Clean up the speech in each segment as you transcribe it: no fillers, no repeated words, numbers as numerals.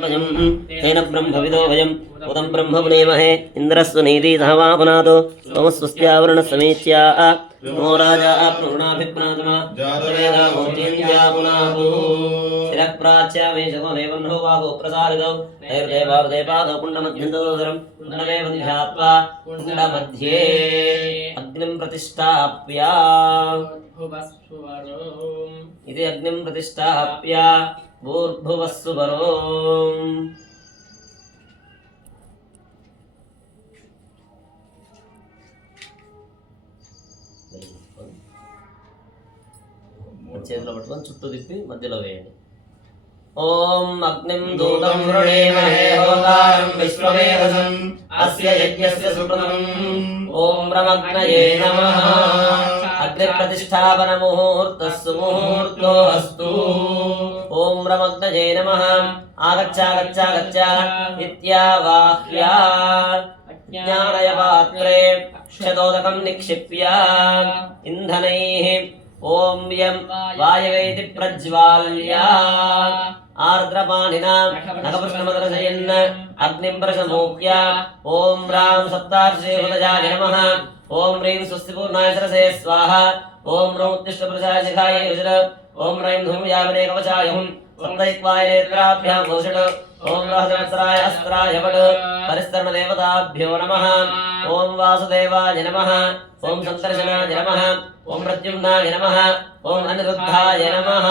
तेन ब्रह्मविदो वयम् उदं ब्रह्म पुनेमहे इन्द्रस्तु नीति सहवा पुनातो सोमस्वस्त्यावरणसमीच्या नो राजा प्रणुणाभिप्रातमा जातवेदा भोचेन्द्या पुनातो स्थिरप्राच्या वेशको नेवन्नो वागो प्रसारितौ नैर्देवार्देपादौ कुण्डमध्यन्तोदरं कुण्डमे बन्ध्यात्वा कुण्डमध्ये अग्निं प्रतिष्ठाप्य इति अग्निं प्रतिष्ठाप्य भूर्भुवस्सुवरो చేతిలో పట్టుకొని చుట్టూ తిప్పి మధ్యలో వేయండి. ఓం అగ్నిం దూతం వృణేమహే హోతారం విశ్వవేదసం అస్య యజ్ఞస్య సుకృతం. ఓం రమగ్నయే నమః. అగ్ని ప్రతిష్టాపన ముహూర్తస్సు ముహూర్తో అస్తు. ఓం రమగ్నయే నమః. ఆగచ్చాగచ్చాగచ్చ ఇత్యావాహ్య జ్ఞానయ పాత్రే క్షతోదకం నిక్షిప్య ఇంధనైః ఓం యం వాయవేతి ప్రజ్వాల్య ఆర్ద్రపాణినా నఖపృష్ఠమదర్శయన్ అగ్నిం ప్రశమోక్య ఓం రాం సప్తార్షే హృదయాయ నమః. ఓం హ్రీం స్వస్తి పూర్ణాయ సరసే స్వాహ. ఓం హ్రౌం ఉత్తిష్ట పురుషాయ శిఖాయ యుజర. ఓం హ్రైం ధూమ్యావనే కవచాయ హుం సప్తైక్వాయ నేత్రాభ్యాం భూషణ. ఓం రహస్రాయ అస్త్రాయ వడ్ పరిస్తరణ దేవతాభ్యో నమః. ఓం వాసుదేవాయ నమః. ఓం సంకర్షణాయ నమః. ఓం ప్రద్యుమ్నాయ నమః. ఓం అనిరుద్ధాయ నమః.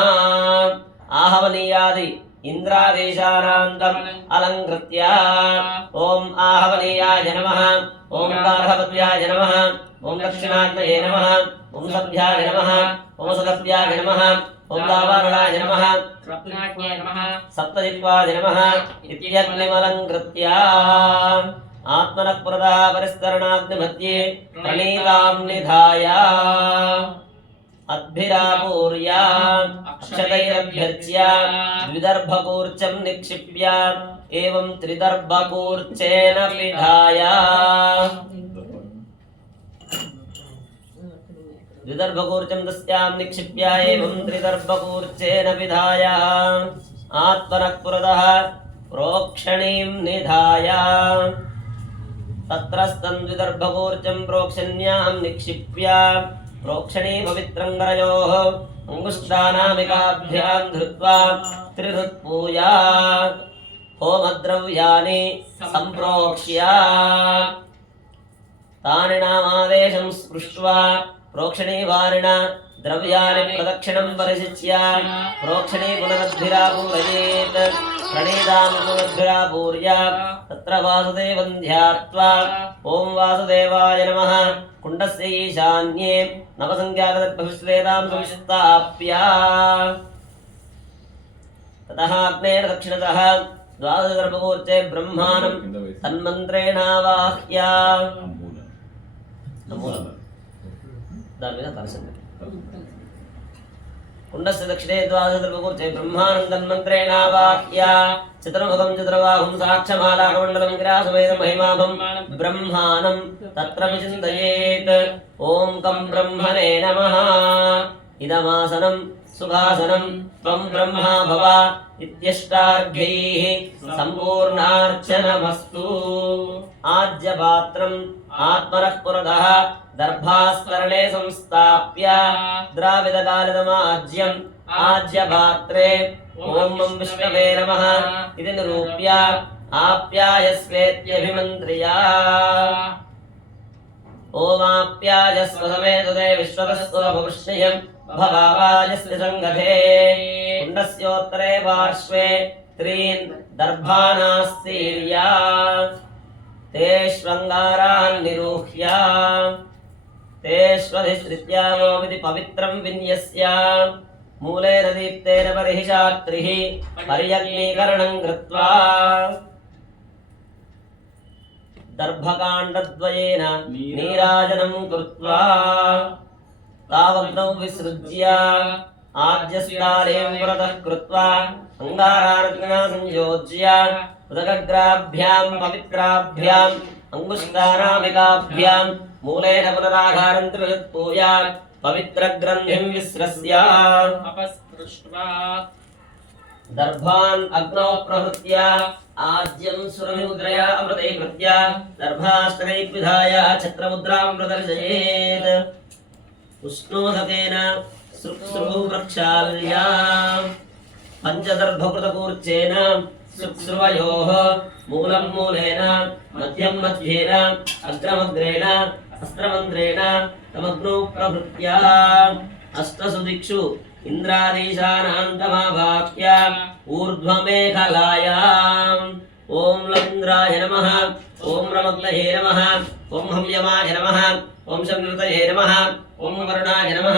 ఆహవనీయాది ఇంద్రాదేశానాంతం అలంకృత్య ఓం ఆహవనీయాయ నమః. ఓం గార్హపత్యాయ నమః. ఓం దక్షిణాగ్నయే నమః. ఓం సభ్యాయ నమః. ఓం సదభ్యాయ నమః. ఓం లావారుణాయ నమః. రత్నాగ్నయే నమః. సప్తజిహ్వాయ నమః. ఇత్యగ్నిమలంకృత్య ఆత్మనః పురతః పరిస్తరణాగ్నిమధ్యే ప్రణీతాం నిధాయ అద్భిరాపూర్య అక్షతైరభ్యర్చ్య ద్విదర్భకూర్చం నిక్షిప్య ఏవం త్రిదర్భకూర్చేన పిధాయ ద్విదర్భకూర్చం తస్యాం నిక్షిప్య ఏవం త్రిదర్భకూర్చేన పిధాయ ఆత్మనః పురతః ప్రోక్షణీం నిధాయ తత్రస్తం ద్విదర్భకూర్చం ప్రోక్షణ్యాం నిక్షిప్య ప్రోక్షణీ పవిత్రంగరయోః అంగుష్టానామికాభ్యాం ధృత్వా త్రిహృత్పూజా హోమద్రవ్యాని సంప్రోక్ష్య తాని నామాదేశం స్పృష్ట్వా ప్రోక్షణీవారిణ ద్రవ్యాని ప్రదక్షిణం పరిశిచ్య ప్రోక్షణీ పునరద్భిరాపూరయేత్ ప్రణీతాం పునరద్భిరాపూర్య తత్ర వాసుదేవం ధ్యాత్వా ఓం వాసుదేవాయ నమః. కుండస్య ఈశాన్యే నవసంఖ్యాకతద్భవిష్యేతాం సంస్థాప్య తతః అగ్నేర్ దక్షిణతః ద్వాదశగర్భకూర్చే బ్రహ్మాణం తన్మంత్రేణావాహ్య దాని మీద కలశం కుండస్య దక్షిణే ద్వాదశగర్భకూర్చే బ్రహ్మాణం తన్మంత్రేణావాహ్య చతుర్ముఖం చతుర్బాహుం సాక్షమాలాకమండలం గిరాసమేధం మహిమాభం బ్రహ్మాణం తత్ర విచింతయేత్. ఓం కం బ్రహ్మణే నమః. ఇదమాసనం సుఖాసనం త్వం బ్రహ్మా భవ ఇత్యష్టార్ఘ్యైః సంపూర్ణార్చనమస్తు. ఆజ్యపాత్రం ఆత్మనః పురతః దర్భాస్తరణే సంస్థాప్య ద్రావిదకాలిదమాజ్యం ఆజ్యపాత్రే ఓం మం విష్ణవే నమః ఇది నిరూప్య ఆప్యాయస్వేత్యభిమంత్ర్య ఓమాప్యాయస్వ సమేతుదే విశ్వతస్వభుష్ణయం భవావాయస్య సంగతే. కుండస్యోత్తరే పార్శ్వే త్రీన్ దర్భానాస్తీర్య తే శ్వంగారాన్ నిరూహ్య తేష్వధిశ్రిత్యామోమితి పవిత్రం విన్యస్య మూలేన దీప్తేన పరిహిషాత్రిః పర్యగ్నీకరణం కృత్వా దర్భకాండద్వయేన నీరాజనం కృత్వా తావగ్నౌ విసృజ్య ఆజ్యస్కారేం పురతః కృత్వా అంగారారగ్నా సంయోజ్య ఉదకగ్రాభ్యాం పవిత్రాభ్యాం అంగుష్టానామికాభ్యాం మూలేన పునరాఘారం పవిత్రగ్రంథిం విస్రస్య అపస్పృష్ట్వా दर्भान् अग्नौ प्रहृत्य आज्यं सुरमुद्रया अमृते कृत्य दर्भाष्टकैः विधाय छत्रमुद्रां प्रदर्शयेत् उष्णोदकेन सृक्सृभु प्रक्षाल्य पञ्चदर्भकृतकूर्चेन सृक्सृवयोः मूलं मूलेन मध्यं मध्येन अग्रमग्रेण अस्त्रमन्त्रेण तमग्नौ प्रभृत्य अष्टसु दिक्षु इन्द्रादीशानान्तमावाप्य ऊर्ध्वमेखलायाम् ॐ लन्द्राय नमः ॐ रमग्नये नमः ॐ हव्यमाय नमः ॐ शङ्कृतये नमः ॐ वरुणाय नमः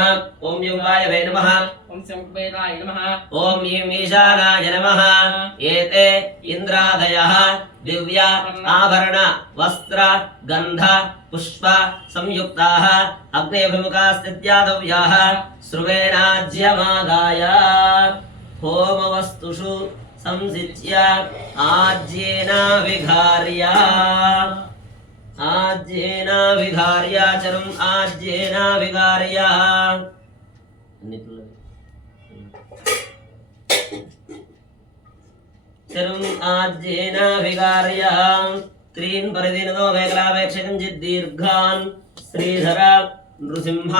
ॐ युवायवे नमः ॐ शङ्कुवेदाय नमः ॐ ईशानाय नमः एते इन्द्रादयः दिव्य आभरण वस्त्र गन्ध पुष्प संयुक्ताः अग्नेभिमुखास्थित्यादव्याः श्रुवेणाज्यमादाय होमवस्तुषु संसिच्य आज्येन विघार्य चरम् आज्येन विघार्य चरम् आज्येन विघार्य त्रीन् परिदिनतो वेकलापेक्षकञ्चित् दीर्घान् श्रीधर नृसिंह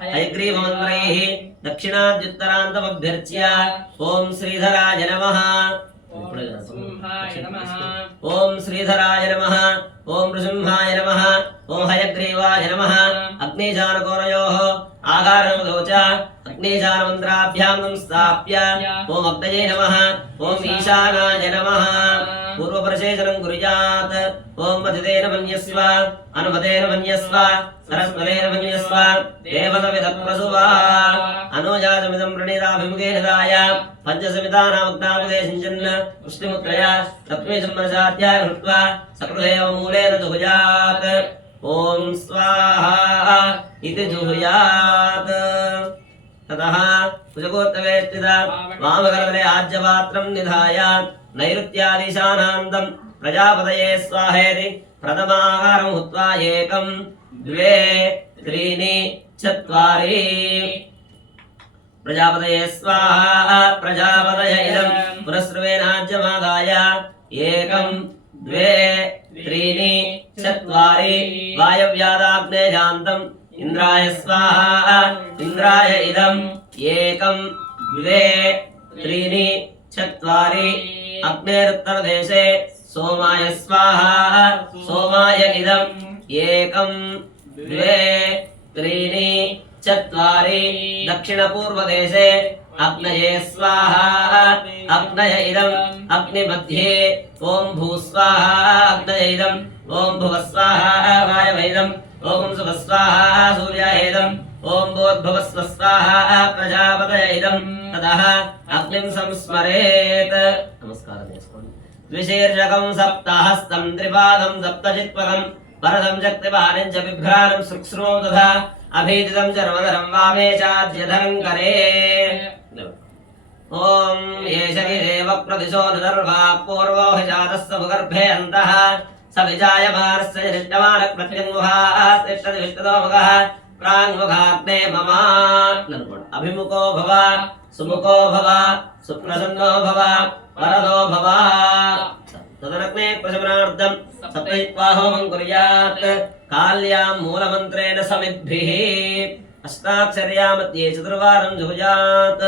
हयग्रीवमन्त्रैः दक्षिणाद्युत्तरान्तमभ्यर्च्य ॐ श्रीधराय नमः ॐ सिंहाय नमः ॐ श्रीधराय नमः ॐ नृसिंहाय नमः ॐ हयग्रीवाय नमः अग्निजानकोरयोः आगारमुदौ च अग्निजानमन्त्राभ्यां संस्थाप्य ॐ अग्नये नमः ॐ ईशानाय नमः पूर्वपरिशेचनं कुर्यात् ॐ मतितेन मन्यस्व अनुमतेन मन्यस्व सरस्वतेन मन्यस्व देवतविदप्रसुवा अनुजातमिदं प्रणीताभिमुखेन दाय पञ्चसमितानामग्नामुदे सिञ्चन् पुष्टिमुद्रया लक्ष्मीसम्मरसाध्याय कृत्वा सकृदेव मूलेन जुहुयात् ॐ स्वाहा इति जुहुयात् ततः कुजगोत्तवेत्तित वामकरतले आज्यपात्रं निधाय नैऋत्यादिशानान्तं प्रजापतये स्वाहेति प्रथमाहारं हुत्वा एकं द्वे त्रीणि चत्वारि प्रजापतये स्वाहा प्रजापतय इदं पुरस्रवेणाज्यमादाय एकं द्वे त्रीणि चत्वारि वायव्यादाग्नेयान्तम् इन्द्राय स्वाहा इन्द्राय इदं एकं द्वे त्रीणि चत्वारि अग्नेरुत्तरदेशे सोमाय स्वाहा सोमाय इदं एकं द्वे त्रीणि चत्वारि दक्षिणपूर्वदेशे अग्नये स्वाहा अग्नय इदं अग्निमध्ये ॐ भूस्वाहा अग्नय इदं ॐ भुवस्वाहा वायवैदं ॐ सुवस्वाहा सूर्यायेदं ॐ भूर्भुवस्व स्वाहा प्रजापतय इदं ततः अग्निं संस्मरेत् नमस्कारं చేసుకోండి द्विशीर्षकं सप्तहस्तं त्रिपादं सप्तचित्पकं परदं शक्तिपालं च बिभ्राणं सृक्स्रुवं तथा अभीदितं चर्मधरं वामे चाद्यधरं करे ॐ एष हि देव प्रतिशो नर्वा पूर्वो हि जातस्य भूगर्भे अन्तः स विजायमानस्य निष्टमानप्रत्यङ्मुखास्तिष्ठति विष्टतोमुखः प्राङ्मुखाग्ने मम अभिमुखो भव सुमुखो भव सुप्रसन्नो भव वरदो भव तदनग्ने प्रशमनार्थं सप्तयित्वा होमं कुर्यात् काल्यां मूलमन्त्रेण समिद्भिः अष्टाक्षर्या मध्ये चतुर्वारं जुहुयात्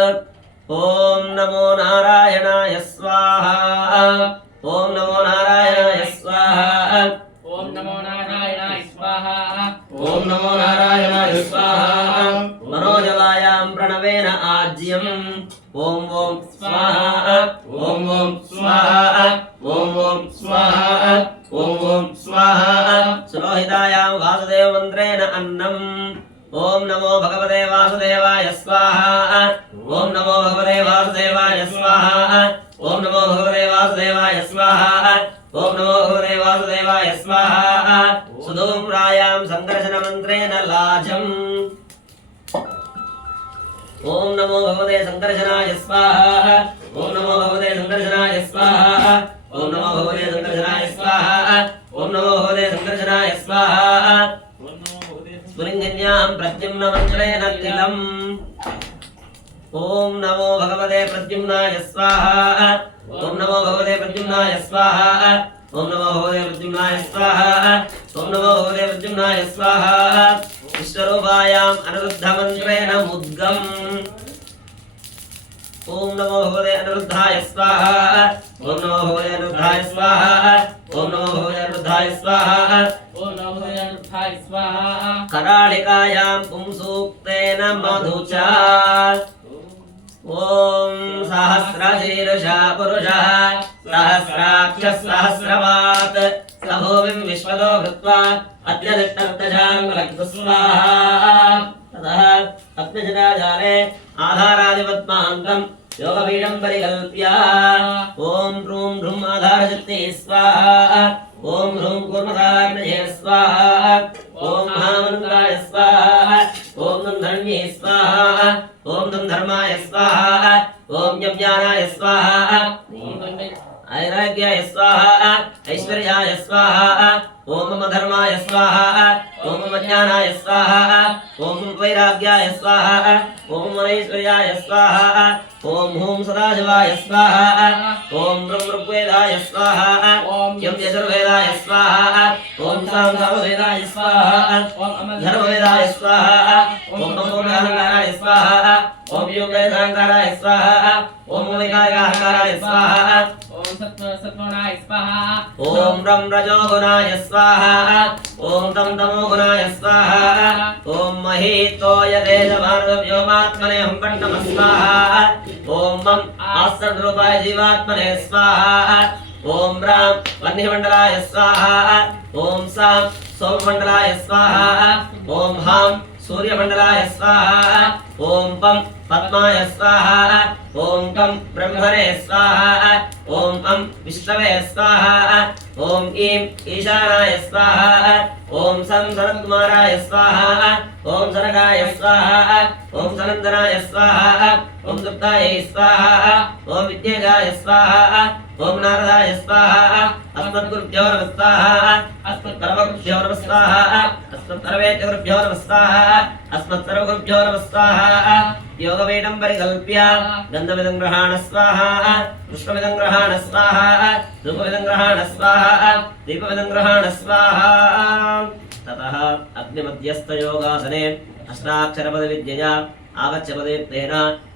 ॐ नमो नारायणाय स्वाहा ॐ नमो नारायणाय स्वाहा ॐ नमो नारायणाय स्वाहा ॐ नमो नारायणाय स्वाहा मनोजवायां प्रणवेन आज्यं ॐ स्वाहा ॐ स्वाहा ॐ स्वाहा ॐ स्वाहा सुलोहितायां वासुदेवमन्त्रेण अन्नम् ॐ नमो भगवते वासुदेवाय स्वाहा ॐ नमो भगवते वासुदेवाय स्वाहा ॐ नमो भगवते वासुदेवाय स्वाहा ॐ नमो भगवते वासुदेवाय स्वाहा सुधूम्रायां सङ्कर्षणमन्त्रेण लाजम् ॐ नमो भगवते सङ्कर्षणाय स्वाहा ॐ नमो भगवते सङ्कर्षणाय स्वाहा ॐ नमो भगवते सङ्कर्षणाय स्वाहा ॐ नमो भगवते सङ्कर्षणाय स्वाहा स्फुलिङ्गन्यां प्रद्युम्नमन्त्रेण तिलम् ఓం నమో భగవతే ప్రద్యుమ్నాయ స్వాహ ఓం నమో భగవతే ప్రద్యుమ్నాయ స్వాహ ఓం నమో భగవతే ప్రద్యుమ్నాయ స్వాహ ఓం నమో భగవతే ప్రద్యుమ్నాయ స్వాహ విశ్వరూపాయాం అనిరుద్ధ మంత్రేణ ముద్గం ఓం నమో భగవతే అనిరుద్ధాయ స్వాహ ఓం నమో భగవతే అనిరుద్ధాయ స్వాహ ఓం నమో భగవతే అనిరుద్ధాయ స్వాహ ఓం నమో భగవతే స్వాహ కరాళికాయాం పుంసూక్తేన మధుచ ఓం సహస్రశీర్ష పురుషః సహస్రాక్ష సహస్రవాత్ సభూమిం విశ్వతో కృత్వా అత్యదిష్టర్దశాంగులక్తు స్వాహా తతః అగ్నిజటాజాలే ఆధారాదిపద్మాంతం యోగపీఠం పరికల్ప్య ఓం హ్రూం హ్రూం ఆధారశక్తి స్వాహా ఓం హ్రూం కూర్మదాగ్నయే స్వాహా ఓం మహామంత్రాయ స్వాహా ఓం ధన్యే స్వాహా ఓం ధర్మాయ స్వాహా ఓం యజ్ఞానాయ స్వాహా ఐరాగ్యాయ స్వాహా ఐశ్వర్యాయ స్వాహా ఓం మమ ధర్మాయ స్వాహా ఓం మమ జ్ఞానాయ స్వాహా ఓం వైరాగ్యాయ స్వాహా ఓం మమైశ్వర్యాయ స్వాహా ఓం హూం సదాశివాయ స్వాహా ఓం ఋగ్వేదాయ స్వాహా యం యజుర్వేదాయ స్వాహా ఓం సామవేదాయ స్వాహా ఓం ధర్మవేదాయ స్వాహా ఓం మమోహంకారాయ స్వాహా ఓం యోగేదాంకారాయ స్వాహా ఓం వైకారికాంకారాయ స్వాహా ఓం సత్వనాయ స్వాహ ఓం రం రజోగుణాయ స్వాహా ఓం తం తమోగుణాయ స్వాహా ఓం మహీతోయ తేజమార్గవ్యోమాత్మనే హం నమః స్వాహా ఓం మం ఆసనరూపాయ జీవాత్మనే స్వాహా ఓం రాం వన్యమండలాయ స్వాహా ఓం సాం సోమమండలాయ స్వాహా ఓం హాం సూర్యమండలాయ స్వాహా ఓం పం పద్మాయ స్వాహా ఓం కం బ్రహ్మణే స్వాహా ఓం అం విష్ణవే స్వాహా ఓం ఈం ఈశానాయ స్వాహా ఓం సం సనత్కుమారాయ స్వాహా ఓం సనకాయ స్వాహా ఓం సనందనాయ స్వాహా ఓం దుర్గాయ స్వాహా ఓం విద్యేగాయ స్వాహా ఓం నారదాయ స్వాహా అస్మద్గురుభ్యో నమః స్వాహా అస్మత్పరమగురుభ్యో నమః స్వాహా అస్మత్పరమేతగురుభ్యో నమః స్వాహా అస్మత్సర్వగురుభ్యో నమః స్వాహా యోగవేదం పరికల్ప్య గంధమిదం గ్రహాణ స్వాహా పుష్పమిదం గ్రహాణ స్వాహా ధూపమిదం గ్రహాణ స్వాహా దీపమిదం గ్రహాణ స్వాహా తతః అగ్నిమధ్యస్థయోగాసనే అష్టాక్షరపదవిద్యయా ఆగచ్చపదేన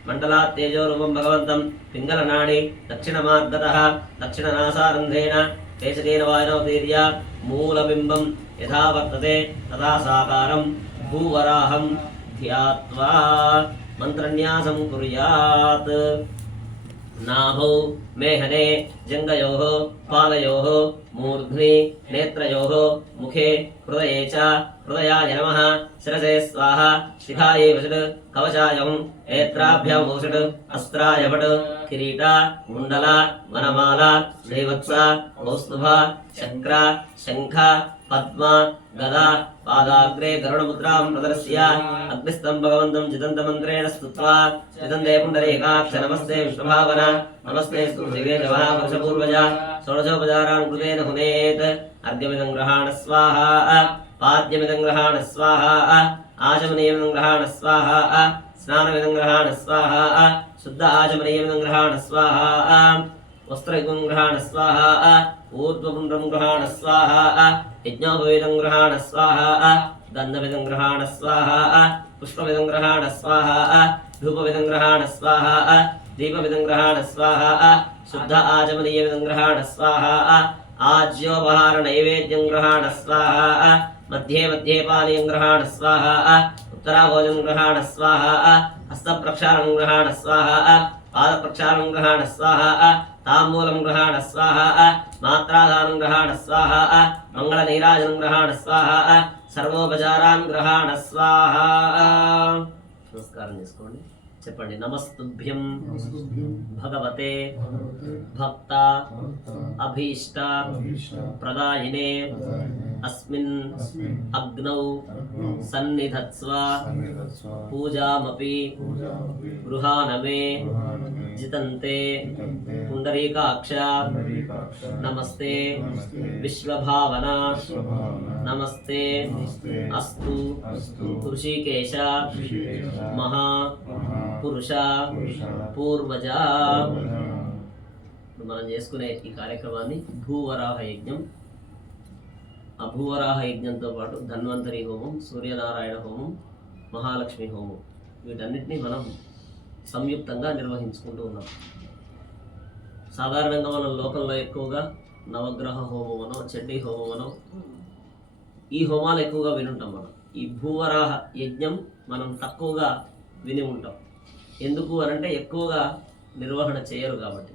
మండలాత్ తేజోరూపం భగవంతం పింగళనాడి దక్షిణమార్గతః దక్షిణనాసారంధ్రేణ కేశకేన వాయునోదీర్య మూలబింబం యథా వర్తతే తథా సాకారం భూవరాహం ధ్యాత్వా మంత్రన్యాసం కుర్యాత్ నాభౌ మేహనే జంగయోః పాదయోః మూర్ధ్ని నేత్రయోః ముఖే హృదయే చ హృదయాయ నమః శిరసే స్వాహా శిఖాయే వషట్ కవచాయం నేత్రాభ్యాం భూషట్ అస్త్రాయ వట్ కిరీట కుండల వనమాల శ్రీవత్స కౌస్తుభ చక్ర శంఖ పద్మ గదా పాదాగ్రే గరుడముద్రాం ప్రదర్శ్య అగ్నిస్తం భగవంతం జితంతమంత్రేణ స్తుత్వా జితంతే పుండరీకాక్ష నమస్తే విష్ణుభావన నమస్తే స్తుతివే జవః పురుషపూర్వజ షోడశోపచారాన్ కృతేన హునేత్ అర్ఘ్యమిదం గ్రహాణ స్వాహా పాద్యమిదం గ్రహాణ స్వాహా ఆచమనీయమిదం గ్రహాణ స్వాహా స్నానమిదం గ్రహాణ స్వాహా శుద్ధ ఆచమనీయమిదం గ్రహాణ స్వాహా వస్త్రయుగం గ్రహాణ స్వాహా ఊర్ధ్వపుండ్రం గ్రహాణ స్వాహా యజ్ఞోపవేదం గ్రహాణ స్వాహా గంధమిదం గ్రహాణ స్వాహా పుష్పమిదం గ్రహాణ స్వాహా ధూపమిదం గ్రహాణ స్వాహా దీపమిదం గ్రహాణ స్వాహా శుద్ధ ఆచమనీయమిదం గ్రహాణ స్వాహా ఆజ్యోపహార నైవేద్యం గ్రహాణ స్వాహా మధ్యే మధ్యే పానీయం గ్రహాణ స్వాహా ఉత్తరాభోజం గ్రహాణ స్వాహా హస్తప్రక్షాళనం గ్రహాణ స్వాహా పాదప్రక్షాళనం గ్రహాణ స్వాహా తాంబూలం గ్రహాణ స్వాహా మాత్రాదానం గ్రహాణ స్వాహా మంగళ నీరాజనం గ్రహాణ స్వాహా సర్వోపచారాన్ గ్రహాణ స్వాహా నమస్కారం చేసుకోండి చెప్పండి నమస్తుభ్యం భగవతే భక్త అభీష్ట ప్రదాయినే అస్మిన్ అగ్నౌ సన్నిధత్స్వ పూజామపి గృహాణమే జితంతే పుండరీకాక్ష నమస్తే విశ్వభావన నమస్తే అస్తు ఋషికేశ మహా పురుష పూర్వజ. మనం చేసుకునే ఈ కార్యక్రమాన్ని భూవరాహ యజ్ఞం. ఆ భూవరాహ యజ్ఞంతో పాటు ధన్వంతరి హోమం, సూర్యనారాయణ హోమం, మహాలక్ష్మి హోమం, వీటన్నిటిని మనం సంయుక్తంగా నిర్వహించుకుంటూ ఉన్నాం. సాధారణంగా మనం లోకంలో ఎక్కువగా నవగ్రహ హోమమనో, చండీ హోమమనో ఈ హోమాలు ఎక్కువగా వినుంటాం. మనం ఈ భూవరాహ యజ్ఞం మనం తక్కువగా విని ఉంటాం. ఎందుకు అనంటే ఎక్కువగా నిర్వహణ చేయరు కాబట్టి.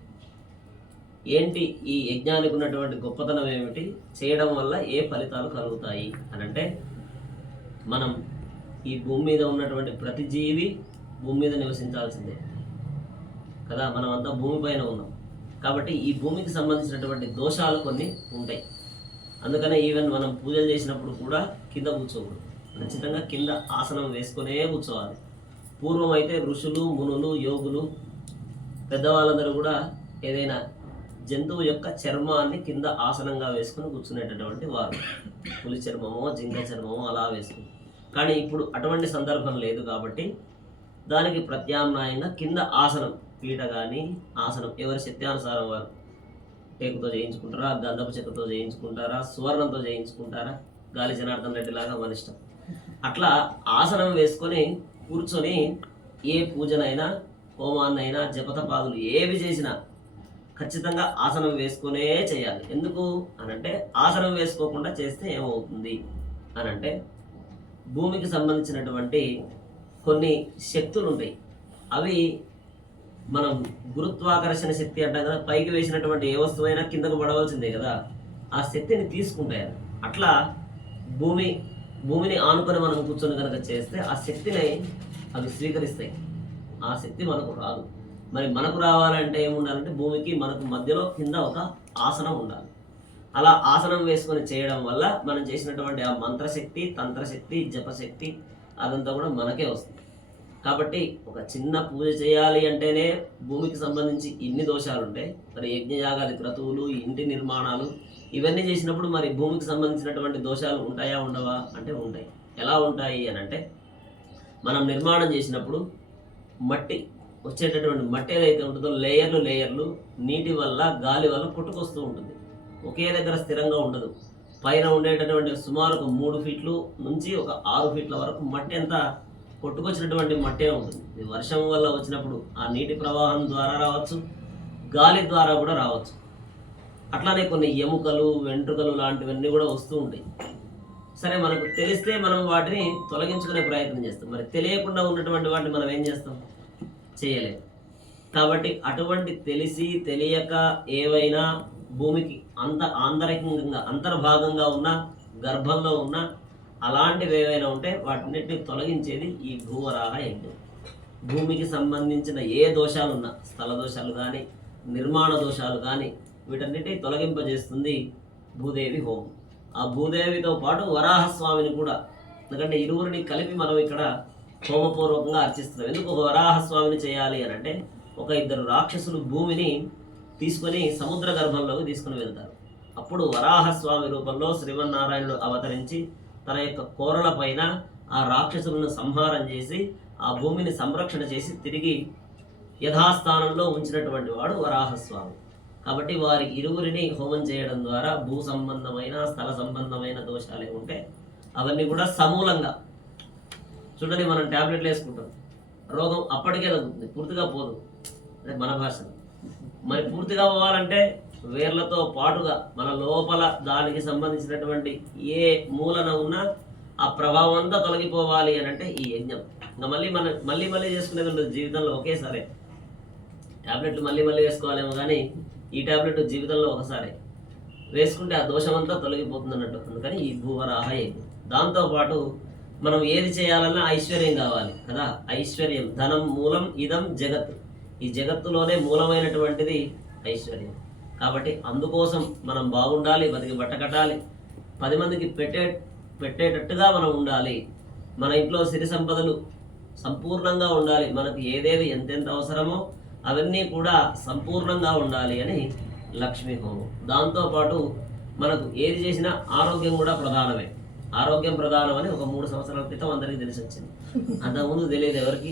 ఏంటి ఈ యజ్ఞానికి ఉన్నటువంటి గొప్పతనం ఏమిటి, చేయడం వల్ల ఏ ఫలితాలు కలుగుతాయి అనంటే, మనం ఈ భూమి మీద ఉన్నటువంటి ప్రతి జీవి భూమి మీద నివసించాల్సిందే కదా. మనం అంతా భూమి పైన ఉన్నాం కాబట్టి ఈ భూమికి సంబంధించినటువంటి దోషాలు కొన్ని ఉంటాయి. అందుకనే ఈవెన్ మనం పూజలు చేసినప్పుడు కూడా కింద కూర్చోకూడదు, ఖచ్చితంగా కింద ఆసనం వేసుకునే కూర్చోవాలి. పూర్వం అయితే ఋషులు, మునులు, యోగులు, పెద్దవాళ్ళందరూ కూడా ఏదైనా జంతువు యొక్క చర్మాన్ని కింద ఆసనంగా వేసుకుని కూర్చునేటటువంటి వారు. పులి చర్మమో, జింక చర్మమో అలా వేసుకుని. కానీ ఇప్పుడు అటువంటి సందర్భం లేదు కాబట్టి దానికి ప్రత్యామ్నాయంగా కింద ఆసనం, పీట కానీ ఆసనం ఎవరి శక్త్యానుసారం వారు టేకుతో చేయించుకుంటారా, గంధపు చెక్కతో చేయించుకుంటారా, సువర్ణంతో చేయించుకుంటారా, గాలి జనార్దన్ రెడ్డి లాగా మన ఇష్టం. అట్లా ఆసనం వేసుకొని కూర్చొని ఏ పూజనైనా, హోమాన్నైనా, జపతపాదులు ఏవి చేసినా ఖచ్చితంగా ఆసనం వేసుకునే చేయాలి. ఎందుకు అనంటే, ఆసనం వేసుకోకుండా చేస్తే ఏమవుతుంది అనంటే, భూమికి సంబంధించినటువంటి కొన్ని శక్తులు ఉంటాయి. అవి మనం గురుత్వాకర్షణ శక్తి అంటాం కదా, పైకి వేసినటువంటి ఏ వస్తువైనా కిందకు పడవలసిందే కదా, ఆ శక్తిని తీసుకుంటాయి. అట్లా భూమిని ఆనుకొని మనం కూర్చొని కనుక చేస్తే ఆ శక్తిని అవి స్వీకరిస్తాయి. ఆ శక్తి మనకు రాదు. మరి మనకు రావాలంటే ఏముండాలంటే, భూమికి మనకు మధ్యలో కింద ఒక ఆసనం ఉండాలి. అలా ఆసనం వేసుకొని చేయడం వల్ల మనం చేసినటువంటి ఆ మంత్రశక్తి, తంత్రశక్తి, జపశక్తి అదంతా కూడా మనకే వస్తుంది. కాబట్టి ఒక చిన్న పూజ చేయాలి అంటేనే భూమికి సంబంధించి ఇన్ని దోషాలు ఉంటాయి. మరి యజ్ఞయాగాది క్రతువులు, ఇంటి నిర్మాణాలు ఇవన్నీ చేసినప్పుడు మరి భూమికి సంబంధించినటువంటి దోషాలు ఉంటాయా, ఉండవా అంటే ఉంటాయి. ఎలా ఉంటాయి అని అంటే, మనం నిర్మాణం చేసినప్పుడు మట్టి వచ్చేటటువంటి మట్టి ఏదైతే ఉంటుందో లేయర్లు నీటి వల్ల, గాలి వల్ల కొట్టుకొస్తూ ఉంటుంది. ఒకే దగ్గర స్థిరంగా ఉండదు. పైన ఉండేటటువంటి సుమారు 3 ఫీట్లు నుంచి ఒక 6 ఫీట్ల వరకు మట్టి అంతా కొట్టుకొచ్చినటువంటి మట్టే ఉంటుంది. ఇది వర్షం వల్ల వచ్చినప్పుడు ఆ నీటి ప్రవాహం ద్వారా రావచ్చు, గాలి ద్వారా కూడా రావచ్చు. అట్లానే కొన్ని ఎముకలు, వెంట్రుకలు లాంటివన్నీ కూడా వస్తూ ఉంటాయి. సరే, మనకు తెలిస్తే మనం వాటిని తొలగించుకునే ప్రయత్నం చేస్తాం. మరి తెలియకుండా ఉన్నటువంటి వాటిని మనం ఏం చేస్తాం? చేయలేము. కాబట్టి అటువంటి తెలిసి తెలియక ఏవైనా భూమికి ఆంతరికంగా అంతర్భాగంగా ఉన్న, గర్భంలో ఉన్న అలాంటివి ఏవైనా ఉంటే వాటిన్నిటిని తొలగించేది ఈ భూవరాహ యజ్ఞం. భూమికి సంబంధించిన ఏ దోషాలున్నా, స్థల దోషాలు కానీ, నిర్మాణ దోషాలు కానీ, వీటన్నిటిని తొలగింపజేస్తుంది భూదేవి హోమం. ఆ భూదేవితో పాటు వరాహస్వామిని కూడా, ఎందుకంటే ఇరువురిని కలిపి మనం ఇక్కడ హోమపూర్వకంగా అర్చిస్తున్నాం. ఎందుకు వరాహస్వామిని చేయాలి అని అంటే, ఒక 2 రాక్షసులు భూమిని తీసుకొని సముద్ర గర్భంలోకి తీసుకుని వెళ్తారు. అప్పుడు వరాహస్వామి రూపంలో శ్రీమన్నారాయణుడు అవతరించి తన యొక్క కోరల పైన ఆ రాక్షసులను సంహారం చేసి ఆ భూమిని సంరక్షణ చేసి తిరిగి యథాస్థానంలో ఉంచినటువంటి వాడు వరాహస్వామి. కాబట్టి వారి ఇరువురిని హోమం చేయడం ద్వారా భూ సంబంధమైన, స్థల సంబంధమైన దోషాలు ఉంటే అవన్నీ కూడా సమూలంగా, చూడండి, మనం ట్యాబ్లెట్లు వేసుకుంటాం, రోగం అప్పటికే తగ్గుతుంది, పూర్తిగా పోదు. అదే మన భాషలో. మరి పూర్తిగా పోవాలంటే వేర్లతో పాటుగా మన లోపల దానికి సంబంధించినటువంటి ఏ మూలన ఉన్నా ఆ ప్రభావం అంతా తొలగిపోవాలి అని అంటే ఈ యజ్ఞం. ఇంకా మళ్ళీ చేసుకునేది ఉండదు జీవితంలో. ఒకేసారి ట్యాబ్లెట్లు మళ్ళీ వేసుకోవాలేమో, కానీ ఈ ట్యాబ్లెట్ జీవితంలో ఒకసారి వేసుకుంటే ఆ దోషం అంతా తొలగిపోతుంది అన్నట్టు. అందుకని ఈ భూవరాహ యజ్ఞం. దాంతోపాటు మనం ఏది చేయాలన్నా ఐశ్వర్యం కావాలి కదా. ఐశ్వర్యం, ధనం మూలం ఇదం జగత్. ఈ జగత్తులోనే మూలమైనటువంటిది ఐశ్వర్యం. కాబట్టి అందుకోసం మనం బాగుండాలి, బతికి బట్ట కట్టాలి, 10 మందికి పెట్టేటట్టుగా మనం ఉండాలి. మన ఇంట్లో సిరి సంపదలు సంపూర్ణంగా ఉండాలి. మనకు ఏదేది ఎంతెంత అవసరమో అవన్నీ కూడా సంపూర్ణంగా ఉండాలి అని లక్ష్మీ హోమం. దాంతోపాటు మనకు ఏది చేసినా ఆరోగ్యం కూడా ప్రధానమే. ఆరోగ్యం ప్రధానం అని ఒక 3 సంవత్సరాల క్రితం అందరికీ తెలిసి వచ్చింది. అంతకుముందు తెలియదు ఎవరికి.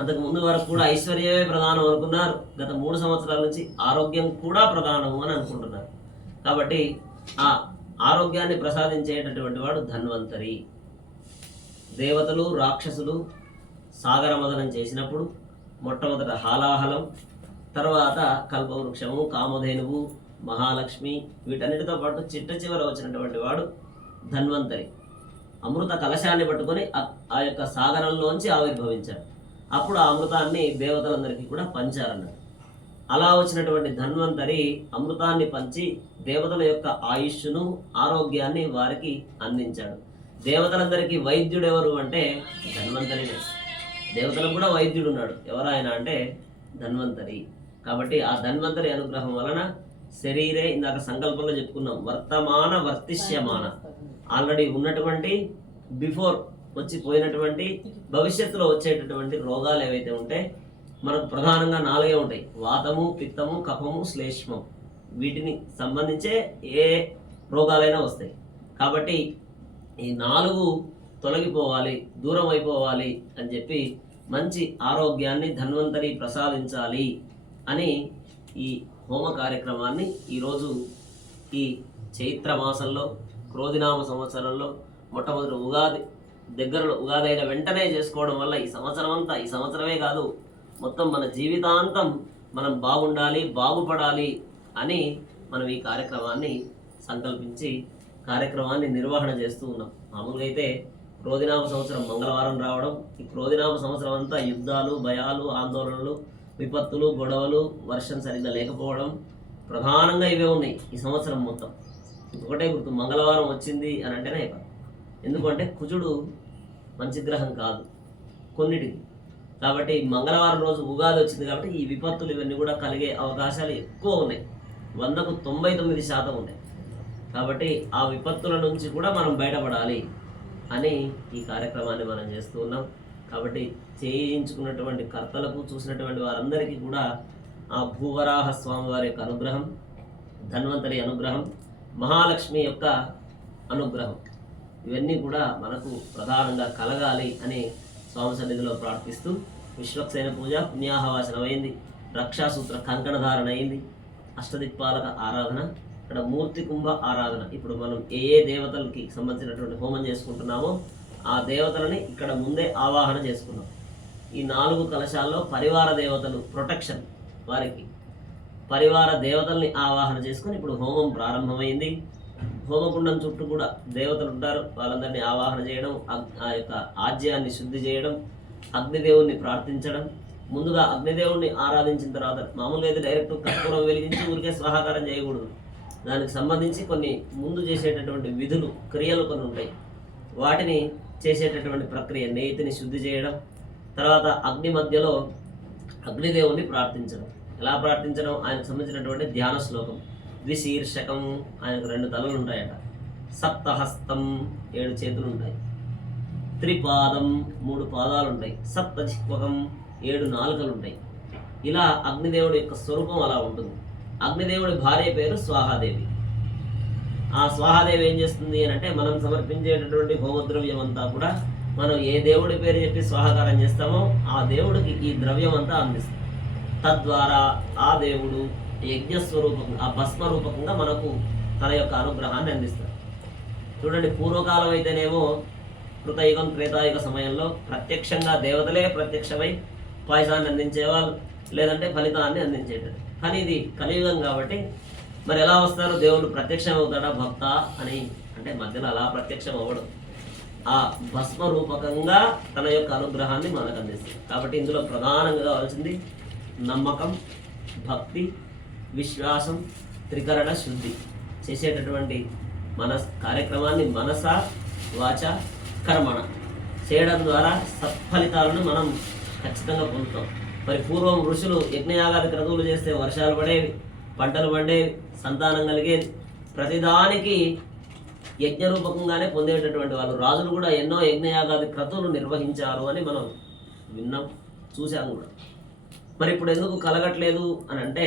అంతకు ముందు వరకు కూడా ఐశ్వర్యమే ప్రధానం అనుకున్నారు. గత 3 సంవత్సరాల నుంచి ఆరోగ్యం కూడా ప్రధానము అని అనుకుంటున్నారు. కాబట్టి ఆ ఆరోగ్యాన్ని ప్రసాదించేటటువంటి వాడు ధన్వంతరి. దేవతలు రాక్షసులు సాగర మదనం చేసినప్పుడు మొట్టమొదట హాలాహలం, తర్వాత కల్పవృక్షము, కామధేనువు, మహాలక్ష్మి, వీటన్నిటితో పాటు చిట్ట చివర వచ్చినటువంటి వాడు ధన్వంతరి. అమృత కలశాన్ని పట్టుకొని ఆ యొక్క సాగరంలోంచి ఆవిర్భవించారు. అప్పుడు ఆ అమృతాన్ని దేవతలందరికీ కూడా పంచారన్నారు. అలా వచ్చినటువంటి ధన్వంతరి అమృతాన్ని పంచి దేవతల యొక్క ఆయుష్ను ఆరోగ్యాన్ని వారికి అందించాడు. దేవతలందరికీ వైద్యుడు ఎవరు అంటే ధన్వంతరినే. దేవతలకు కూడా వైద్యుడు ఉన్నాడు. ఎవరాయన అంటే ధన్వంతరి. కాబట్టి ఆ ధన్వంతరి అనుగ్రహం వలన శరీరే, ఇందాక సంకల్పంలో చెప్పుకున్నాం, వర్తమాన వర్తిష్యమాన, ఆల్రెడీ ఉన్నటువంటి, బిఫోర్ వచ్చి పోయినటువంటి, భవిష్యత్తులో వచ్చేటటువంటి రోగాలు ఏవైతే ఉంటే మనకు ప్రధానంగా 4 ఉంటాయి. వాతము, పిత్తము, కఫము, శ్లేష్మం. వీటిని సంబంధించే ఏ రోగాలైనా వస్తాయి. కాబట్టి ఈ 4 తొలగిపోవాలి, దూరం అయిపోవాలి అని చెప్పి మంచి ఆరోగ్యాన్ని ధన్వంతరి ప్రసాదించాలి అని ఈ హోమ కార్యక్రమాన్ని ఈరోజు ఈ చైత్ర మాసంలో క్రోధినామ సంవత్సరంలో మొట్టమొదటి ఉగాది దగ్గరలో, ఉగాది అయిన వెంటనే చేసుకోవడం వల్ల ఈ సంవత్సరం అంతా, ఈ సంవత్సరమే కాదు మొత్తం మన జీవితాంతం మనం బాగుండాలి, బాగుపడాలి అని మనం ఈ కార్యక్రమాన్ని సంకల్పించి కార్యక్రమాన్ని నిర్వహణ చేస్తూ ఉన్నాం. మామూలుగా అయితే క్రోధినామ సంవత్సరం మంగళవారం రావడం, ఈ క్రోధినామ సంవత్సరం అంతా యుద్ధాలు, భయాలు, ఆందోళనలు, విపత్తులు, గొడవలు, వర్షం సరిగ్గా లేకపోవడం, ప్రధానంగా ఇవే ఉన్నాయి ఈ సంవత్సరం మొత్తం. ఒకటే గుర్తు, మంగళవారం వచ్చింది అని అంటేనే అయిపోయింది. ఎందుకంటే కుజుడు మంచి గ్రహం కాదు కొన్నిటికి. కాబట్టి మంగళవారం రోజు ఉగాది వచ్చింది కాబట్టి ఈ విపత్తులు ఇవన్నీ కూడా కలిగే అవకాశాలు ఎక్కువ ఉన్నాయి. 100కు 99% ఉన్నాయి. కాబట్టి ఆ విపత్తుల నుంచి కూడా మనం బయటపడాలి అని ఈ కార్యక్రమాన్ని మనం చేస్తూ ఉన్నాం. కాబట్టి చేయించుకున్నటువంటి కర్తలకు, చూసినటువంటి వారందరికీ కూడా ఆ భూవరాహ స్వామి వారి యొక్క అనుగ్రహం, ధన్వంతరి అనుగ్రహం, మహాలక్ష్మి యొక్క అనుగ్రహం, ఇవన్నీ కూడా మనకు ప్రధానంగా కలగాలి అని స్వామి సన్నిధిలో ప్రార్థిస్తూ విశ్వక్సేన పూజ పుణ్యాహవాసనం అయింది, రక్షాసూత్ర కంకణధారణ అయింది, అష్టదిక్పాలక ఆరాధన, ఇక్కడ మూర్తి కుంభ ఆరాధన. ఇప్పుడు మనం ఏ ఏ దేవతలకి సంబంధించినటువంటి హోమం చేసుకుంటున్నామో ఆ దేవతలని ఇక్కడ ముందే ఆవాహన చేసుకున్నాం. ఈ 4 కలశాల్లో పరివార దేవతలు, ప్రొటెక్షన్, వారికి పరివార దేవతల్ని ఆవాహన చేసుకొని ఇప్పుడు హోమం ప్రారంభమైంది. హోమకుండం చుట్టూ కూడా దేవతలు ఉంటారు, వాళ్ళందరినీ ఆవాహన చేయడం, ఆ యొక్క ఆజ్యాన్ని శుద్ధి చేయడం, అగ్నిదేవుణ్ణి ప్రార్థించడం. ముందుగా అగ్నిదేవుణ్ణి ఆరాధించిన తర్వాత మామూలుగా అయితే డైరెక్ట్ కర్పూరం వెలిగించి ఊరికే స్వాహాకారం చేయకూడదు. దానికి సంబంధించి కొన్ని ముందు చేసేటటువంటి విధులు, క్రియలు కొన్ని ఉంటాయి. వాటిని చేసేటటువంటి ప్రక్రియ, నేతిని శుద్ధి చేయడం, తర్వాత అగ్ని మధ్యలో అగ్నిదేవుణ్ణి ప్రార్థించడం. ఎలా ప్రార్థించడం? ఆయనకు సంబంధించినటువంటి ధ్యాన శ్లోకం. ద్విశీర్షకం, ఆయనకు 2 తలలు ఉంటాయట. సప్తహస్తం, 7 చేతులు ఉంటాయి. త్రిపాదం, 3 పాదాలు ఉంటాయి. సప్తజిహ్వకం, 7 నాలుకలు ఉంటాయి. ఇలా అగ్నిదేవుడి యొక్క స్వరూపం అలా ఉంటుంది. అగ్నిదేవుడి భార్య పేరు స్వాహాదేవి. ఆ స్వాహాదేవి ఏం చేస్తుంది అని అంటే, మనం సమర్పించేటటువంటి హోమద్రవ్యం అంతా కూడా మనం ఏ దేవుడి పేరు చెప్పి స్వాహాకారం చేస్తామో ఆ దేవుడికి ఈ ద్రవ్యం అంతా అందిస్తుంది. తద్వారా ఆ దేవుడు యజ్ఞస్వరూపం, ఆ భస్మరూపకంగా మనకు తన యొక్క అనుగ్రహాన్ని అందిస్తారు. చూడండి, పూర్వకాలం అయితేనేమో కృతయుగం, త్రేతాయుగ సమయంలో ప్రత్యక్షంగా దేవతలే ప్రత్యక్షమై పాయసాన్ని అందించేవాళ్ళు, లేదంటే ఫలితాన్ని అందించేటట్టు. కానీ ఇది కలియుగం కాబట్టి మరి ఎలా వస్తారు? దేవుడు ప్రత్యక్షం అవుతాడా భక్త అని అంటే మధ్యలో అలా ప్రత్యక్షం అవ్వడం, ఆ భస్మ రూపకంగా తన యొక్క అనుగ్రహాన్ని మనకు అందిస్తుంది. కాబట్టి ఇందులో ప్రధానంగా కావాల్సింది నమ్మకం, భక్తి, విశ్వాసం, త్రికరణ శుద్ధి. చేసేటటువంటి మన కార్యక్రమాన్ని మనస, వాచ, కర్మణ చేయడం ద్వారా సత్ఫలితాలను మనం ఖచ్చితంగా పొందుతాం. మరి పూర్వం ఋషులు యజ్ఞయాగాది క్రతువులు చేస్తే వర్షాలు పడేవి, పంటలు పండేవి, సంతానం కలిగేది. ప్రతిదానికి యజ్ఞరూపకంగానే పొందేటటువంటి వాళ్ళు. రాజులు కూడా ఎన్నో యజ్ఞయాగాది క్రతువులు నిర్వహించారు అని మనం విన్నాం, చూసాం కూడా. మరి ఇప్పుడు ఎందుకు కలగట్లేదు అని అంటే,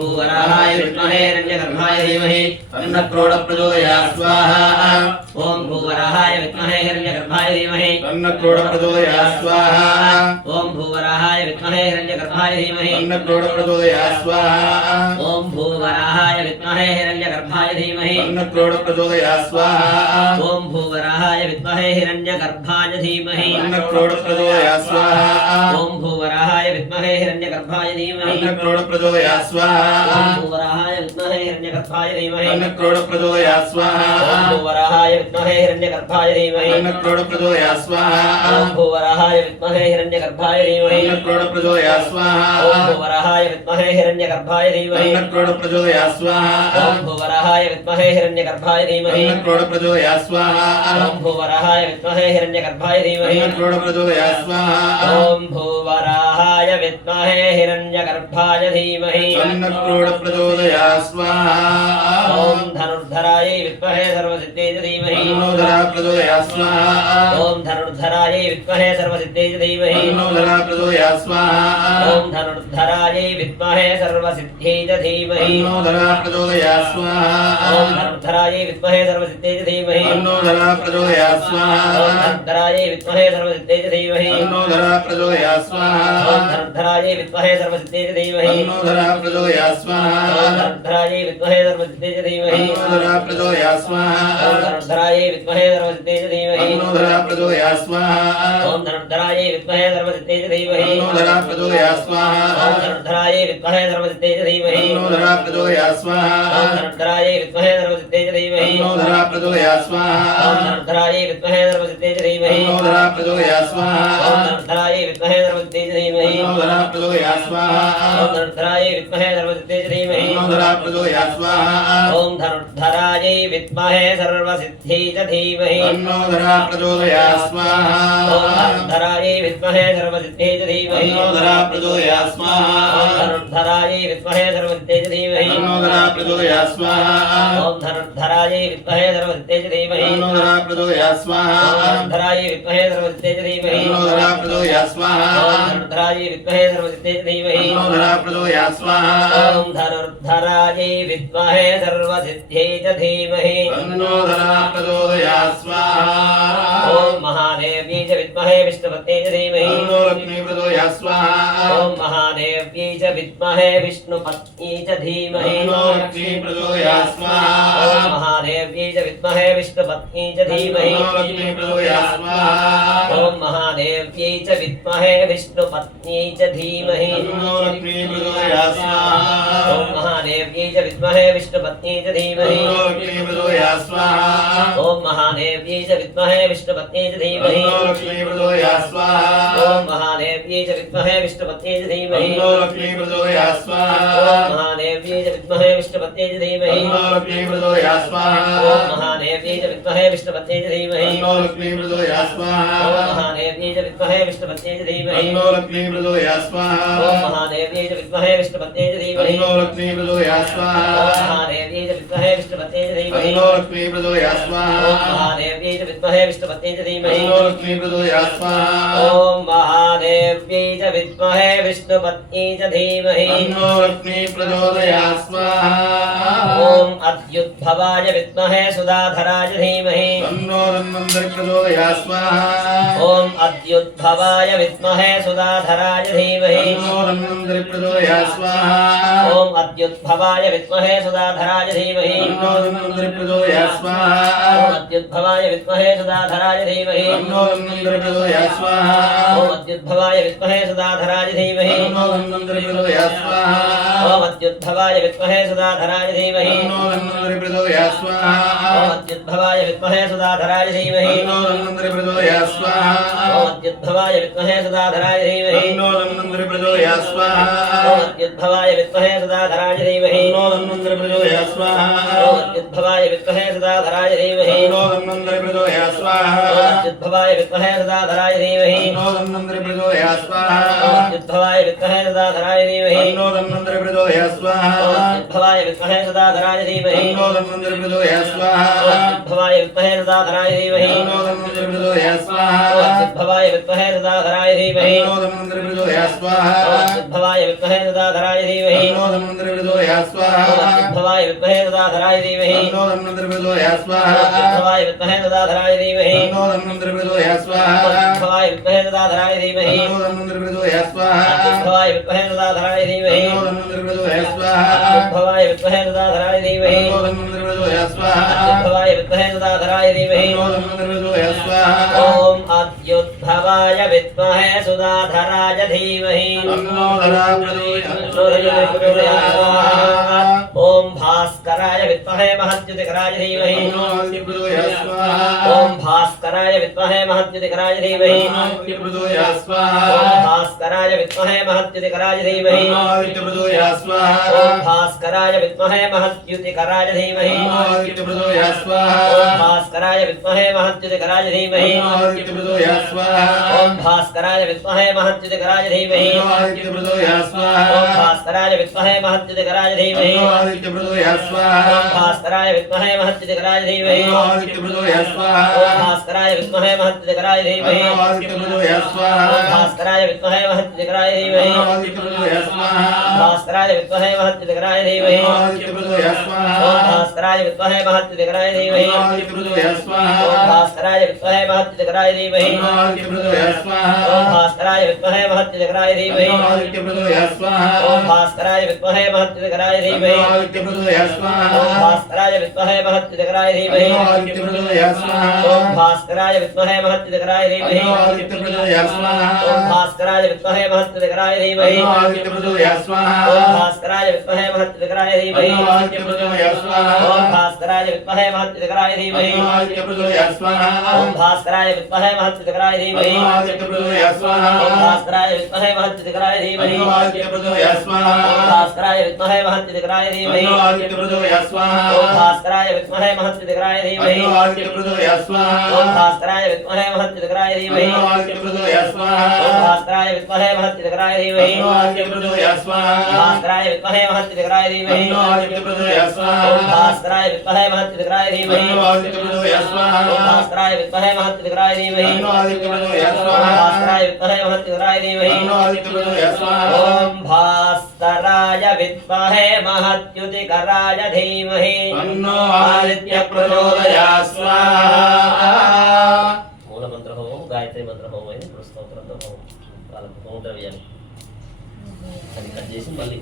भूवराहाय विद्महे हिरण्यगर्भाय धीमहि तन्नः क्रोडः प्रचोदयात् स्वाहा ॐ भूवराहाय विद्महे हिरण्यगर्भाय धीमहि तन्नः क्रोडः प्रचोदयात् स्वाहा ॐ भूवराहाय विद्महे हिरण्यगर्भाय धीमहि तन्नः क्रोडः प्रचोदयात् स्वाहा ॐ भूवराहाय विद्महे हिरण्यगर्भाय धीमहि तन्नः क्रोडः प्रचोदयात् स्वाहा ॐ भूवराहाय विद्महे हिरण्यगर्भाय धीमहि तन्नः क्रोडः प्रचोदयात् स्वाहा ॐ भूवराहाय विद्महे हिरण्यगर्भाय धीमहि तन्नः क्रोडः प्रचोदयात् स्वाहा ॐ भूवराहाय विद्महे हिरण्यगर्भाय धीमहि तन्नः क्रोडः प्रचोदयात् स्वाहा ॐ भूवराहाय विद्महे हिरण्यगर्भाय धीमहि तन्नः क्रोडः प्रचोदयात् स्वाहा ॐ भूवराहाय विद्महे हिरण्यगर्भाय धीमहि तन्नः क्रोडः प्रचोदयात् स्वाहा ॐ भूवराहाय विद्महे हिरण्यगर्भाय धीमहि तन्नः क्रोडः प्रचोदयात् स्वाहा ॐ भूवराहाय विद्महे हिरण्यगर्भाय धीमहि तन्नः क्रोडः प्रचोदयात् स्वाहा ॐ भूवराहाय विद्महे हिरण्यगर्भाय धीमहि तन्नः क्रोडः प्रचोदयात् स्वाहा ॐ भूवराहाय विद्महे हिरण्यगर्भाय धीमहि तन्नः क्रोडः प्रचोदयात् स्वाहा ॐ धनुर्धरायै विद्महे सर्वसिद्धेज धीमहि तन्नोधरा प्रचोदयात् स्वाहा ॐ धनुर्धरायै विद्महे सर्वसिद्धेज धीमहि तन्नोधरा प्रचोदयात् स्वाहा ॐ धनुर्धरायै विद्महे सर्वसिद्धेज धीमहि तन्नोधरा प्रचोदयात् स्वाहा ॐ धनुर्धरायै विद्महे सर्वसिद्धेज धीमहि तन्नोधरा प्रचोदयात् ॐ स्वाहा धनुर्धरायै विद्महे सर्वसिद्धेज धीमहि तन्नोधरा प्रचोदयात् स्वाहा ॐ धनुर्धरायै विद्महे सर्वसिद्धेज धीमहि तन्नोधरा प्रचोदयात् स्वाहा ॐ धनुर्धरायै विद्महे सर्वसिद्धेज धीमहि तन्नोधरा प्रचोदयात् स्वाहा ॐ धनुर्धरायै विद्महे सर्वसिद्धेज धीमहि तन्नोधरा प्रचोदयात् स्वाहा ॐ धनुर्धरायै विद्महे सर्वसिद्धेज धीमहि तन्नोधरा प्रचोदयात् स्वाहा ॐ धनुर्धरायै विद्महे सर्वसिद्धेज धीमहि तन्नोधरा प्रचोदयात् स्वाहा ॐ धनुर्धरायै विद्महे सर्वसिद्धेज धीमहि तन्नोधरा प्रचोदयात् स्वाहा ॐ धनुर्धरायै विद्महे सर्वसिद्धेज धीमहि तन्नोधरा प्रचोदयात् स्वाहा ॐ धनुर्धरायै विद्महे सर्वसिद्धेज धीमहि तन्नोधरा प्रचोदयात् स्वाहा ॐ धनुर्धरायै विद्महे सर्वसिद्धेज धीमहि तन्नोधरा प्रचोदयात् स्वाहा ॐ धनुर्धरायै विद्महे सर्वसिद्धि च धीमहि तन्नोधरा प्रचोदयात् स्वाहा ॐ धनुर्धरायै विद्महे सर्वसिद्धि च धीमहि तन्नोधरा प्रचोदयात् स्वाहा ॐ धनुर्धरायै विद्महे सर्वसिद्धि च धीमहि तन्नोधरा प्रचोदयात् स्वाहा ॐ धनुर्धरायै विद्महे सर्वसिद्धि च धीमहि तन्नोधरा प्रचोदयात् स्वाहा ॐ धनुर्धरायै विद्महे सर्वसिद्धि च धीमहि तन्नोधरा प्रचोदयात् स्वाहा ॐ धनुर्धरायै विद्महे सर्वसिद्धि च धीमहि तन्नोधरा प्रचोदयात् स्वाहा ॐ धनुर्धरायै विद्महे सर्वसिद्धि च धीमहि तन्नोधरा प्रचोदयात् स्वाहा ॐ महादेव्यै च विद्महे विष्णुपत्न्यै च धीमहि तन्नो लक्ष्मी प्रचोदयात् स्वाहा ॐ महादेव्यै च विद्महे विष्णुपत्न्यै च धीमहि तन्नो लक्ष्मी प्रचोदयात् स्वाहा ॐ महादेव्यै च विद्महे विष्णुपत्न्यै च धीमहि तन्नो लक्ष्मी प्रचोदयात् स्वाहा ॐ महादेव्यै च विद्महे विष्णुपत्न्यै च धीमहि तन्नो लक्ष्मी प्रचोदयात् स्वाहा ॐ महादेव्यै च विद्महे विष्णुपत्न्यै च धीमहि तन्नो लक्ष्मी प्रचोदयात् स्वाहा ॐ महादेव्यै च विद्महे विष्णुपत्न्यै च धीमहि तन्नो लक्ष्मी प्रचोदयात् स्वाहा ॐ महादेव्यै च विद्महे विष्णुपत्न्यै च धीमहि तन्नो लक्ष्मी प्रचोदयात् स्वाहा ॐ महादेव्यै च विद्महे विष्णुपत्न्यै च धीमहि तन्नो लक्ष्मी प्रचोदयात् स्वाहा ॐ महादेव्यै च विद्महे विष्णुपत्न्यै च धीमहि तन्नो लक्ष्मी प्रचोदयात् स्वाहा ॐ महादेव्यै च विद्महे विष्णुपत्न्यै च धीमहि तन्नो लक्ष्मी प्रचोदयात् स्वाहा ॐ महादेव्यै च विद्महे विष्णुपत्न्यै च धीमहि तन्नो लक्ष्मी प्रचोदयात् ॐ स्वाहा महादेव्यै च विद्महे विष्णुपत्न्यै च धीमहि तन्नो लक्ष्मी प्रचोदयात् स्वाहा ॐ महादेव्यै च विद्महे विष्णुपत्न्यै च धीमहि तन्नो लक्ष्मी प्रचोदयात् स्वाहा ॐ महादेव्यै च विद्महे विष्णुपत्न्यै च धीमहि तन्नो लक्ष्मी प्रचोदयात् स्वाहा ॐ अद्युद्भवाय विद्महे सुधाधराय धीमहि तन्नो धन्वन्तरि प्रचोदयात् स्वाहा ॐ अद्युद्भवाय विद्महे सुधाधराय धीमहि तन्नो धन्वन्तरि प्रचोदयात् स्वाहा ॐ अद्युद्भवाय विद्महे सुधाधराय धीमहि तन्नो धन्वन्तरि प्रचोदयात् स्वाहा ॐ अद्युद्भवाय विद्महे सुधाधराय धीमहि तन्नो धन्वन्तरि प्रचोदयात् स्वाहा ॐ अद्युद्भवाय विद्महे सुधाधराय धीमहि तन्नो धन्वन्तरि प्रचोदयात् स्वाहा ॐ अद्युद्भवाय विद्महे सुधाधराय धीमहि तन्नो धन्वन्तरि प्रचोदयात् स्वाहा ॐ अद्युद्भवाय विद्महे सुधाधराय धीमहि तन्नो धन्वन्तरि प्रचोदयात् स्वाहा ॐ अद्युद्भवाय विद्महे सुधाधराय धीमहि तन्नो धन्वन्तरि प्रचोदयात् स्वाहा ॐ अद्युद्भवाय विद्महे सुधाधराय धीमहि तन्नो धन्वन्तरि प्रचोदयात् स्वाहा ॐ अद्युद्भवाय विद्महे सुधाधराय धीमहि तन्नो धन्वन्तरि प्रचोदयात् स्वाहा ॐ अद्युद्भवाय विद्महे सुधाधराय धीमहि तन्नो धन्वन्तरि प्रचोदयात् स्वाहा ॐ अद्युद्भवाय विद्महे सुधाधराय धीमहि तन्नो धन्वन्तरि प्रचोदयात् स्वाहा ॐ अद्युद्भवाय विद्महे सुधाधराय धीमहि तन्नो धन्वन्तरि प्रचोदयात् स्वाहा ॐ अद्युद्भवाय विद्महे सुधाधराय धीमहि तन्नो धन्वन्तरि प्रचोदयात् स्वाहा ॐ अद्युद्भवाय उद्भवाय विद्महे तदाधराय धीमहि तन्नो धन्वन्तरि प्रचोदयात् स्वाहा उद्भवाय विद्महे तदाधराय धीमहि तन्नो धन्वन्तरि प्रचोदयात् स्वाहा उद्भवाय विद्महे तदाधराय धीमहि तन्नो धन्वन्तरि प्रचोदयात् स्वाहा उद्भवाय विद्महे तदाधराय धीमहि तन्नो धन्वन्तरि प्रचोदयात् स्वाहा उद्भवाय विद्महे तदाधराय धीमहि तन्नो धन्वन्तरि प्रचोदयात् स्वाहा उद्भवाय विद्महे तदाधराय धीमहि तन्नो धन्वन्तरि प्रचोदयात् स्वाहा उद्भवाय विद्महे तदाधराय धीमहि तन्नो धन्वन्तरि प्रचोदयात् स्वाहा उद्भवाय विद्महे तदाधराय धीमहि तन्नो धन्वन्तरि प्रचोदयात् स्वाहा ओम अद्युद्भवाय विद्महे सुधाधराय धीमहि तन्नो धरा प्रचोदयात् ओम भास्कराय विद्महे महद्युतिकराय धीमहि तन्नो प्रचोदयात् स्वाहा ओम भास्कराय विद्महे महद्युतिकराय धीमहि प्रचोदयात् स्वाहा ओम भास्कराय विद्महे महद्युतिकराय धीमहि प्रचोदयात् स्वाहा ओम भास्कराय विद्महे महद्युतिकराय धीमहि प्रचोदयात् स्वाहा ओम भास्कराय विद्महे महद्युतिकराय धीमहि प्रचोदयात् स्वाहा ओम भास्कराय विद्महे महद्युतिकराय धीमहि प्रचोदयात् स्वाहा ओम भास्कराय विद्महे महद्युतिकराय धीमहि प्रचोदयात् स्वाहा ओम भास्कराय विद्महे महद्युतिकराय धीमहि प्रचोदयात् स्वाहा ओम भास्कराय विद्महे महद्युतिकराय धीमहि प्रचोदयात् स्वाहा ओम भास्कराय विद्महे महद्युतिकराय धीमहि प्रचोदयात् स्वाहा भास्कराय विद्महे महद्युतिकराय धीमहि प्रचोदयात् स्वाहा ओम भास्कराय विद्महे महद्युतिकराय धीमहि प्रचोदयात् स्वाहा ओम भास्कराय विद्महे महद्युतिकराय धीमहि प्रचोदयात् स्वाहा ओम भास्कराय विद्महे महद्युतिकराय धीमहि प्रचोदयात् स्वाहा ओम भास्कराय विद्महे महद्युतिकराय धीमहि प्रचोदयात् स्वाहा ओम भास्कराय विद्महे महद्युतिकराय धीमहि प्रचोदयात् स्वाहा ओम भास्कराय विद्महे महद्युतिकराय धीमहि प्रचोदयात् स्वाहा ओम भास्कराय विद्महे महद्युतिकराय धीमहि प्रचोदयात् स्वाहा ओम भास्कराय विद्महे महद्युतिकराय धीमहि प्रचोदयात् स्वाहा ओम भास्कराय विद्महे महद्युतिकराय धीमहि प्रचोदयात् स्वाहा ओम भास्कराय विद्महे महद्युतिकराय धीमहि प्रचोदयात् स्वाहा ओम भास्कराय विद्महे महद्युतिकराय धीमहि प्रचोदयात् स्वाहा ओम भास्कराय विद्महे महद्युतिकराय धीमहि प्रचोदयात् स्वाहा ओम भास्कराय विद्महे महद्युतिकराय धीमहि प्रचोदयात् स्वाहा ओम भास्कराय विद्महे महद्युतिकराय धीमहि प्रचोदयात् स्वाहा ओम भास्कराय विद्महे महद्युतिकराय धीमहि प्रचोदयात् स्वाहा भास्कराय विद्महे महद्युतिकराय धीमहि प्रचोदयात् स्वाहा ओम भास्कराय विद्महे महद्युतिकराय धीमहि प्रचोदयात् स्वाहा ओम भास्कराय विद्महे महद्युतिकराय धीमहि प्रचोदयात् ओम स्वाहा भास्कराय विद्महे महद्युतिकराय धीमहि प्रचोदयात् स्वाहा ओम भास्कराय विद्महे महद्युतिकराय धीमहि तन्नो आदित्य प्रचोदयात् स्वाहा मूल मंत्र हो गायत्री मंत्र हो स्तोत्र हो వాళ్ళకు హోం ద్రవ్యాలు అది కట్ చేసి మళ్ళీ